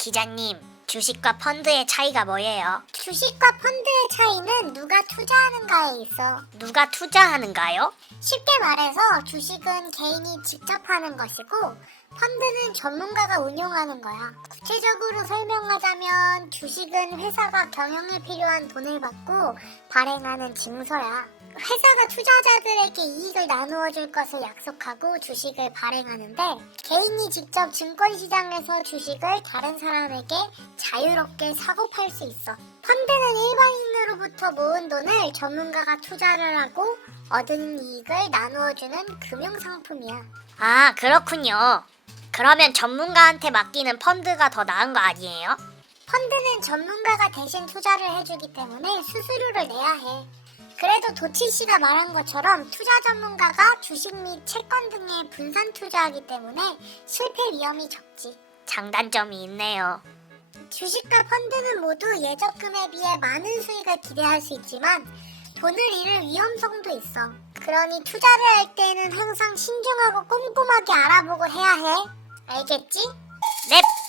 기자님, 주식과 펀드의 차이가 뭐예요? 주식과 펀드의 차이는 누가 투자하는가에 있어. 누가 투자하는가요? 쉽게 말해서 주식은 개인이 직접 하는 것이고 펀드는 전문가가 운용하는 거야. 구체적으로 설명하자면 주식은 회사가 경영에 필요한 돈을 받고 발행하는 증서야. 회사가 투자자들에게 이익을 나누어 줄 것을 약속하고 주식을 발행하는데 개인이 직접 증권시장에서 주식을 다른 사람에게 자유롭게 사고 팔 수 있어. 펀드는 일반인으로부터 모은 돈을 전문가가 투자를 하고 얻은 이익을 나누어 주는 금융 상품이야. 아, 그렇군요. 그러면 전문가한테 맡기는 펀드가 더 나은 거 아니에요? 펀드는 전문가가 대신 투자를 해주기 때문에 수수료를 내야 해. 그래도 도치 씨가 말한 것처럼 투자 전문가가 주식 및 채권 등에 분산 투자하기 때문에 실패 위험이 적지. 장단점이 있네요. 주식과 펀드는 모두 예적금에 비해 많은 수익을 기대할 수 있지만 돈을 잃을 위험성도 있어. 그러니 투자를 할 때는 항상 신중하고 꼼꼼하게 알아보고 해야 해. 알겠지? 넵!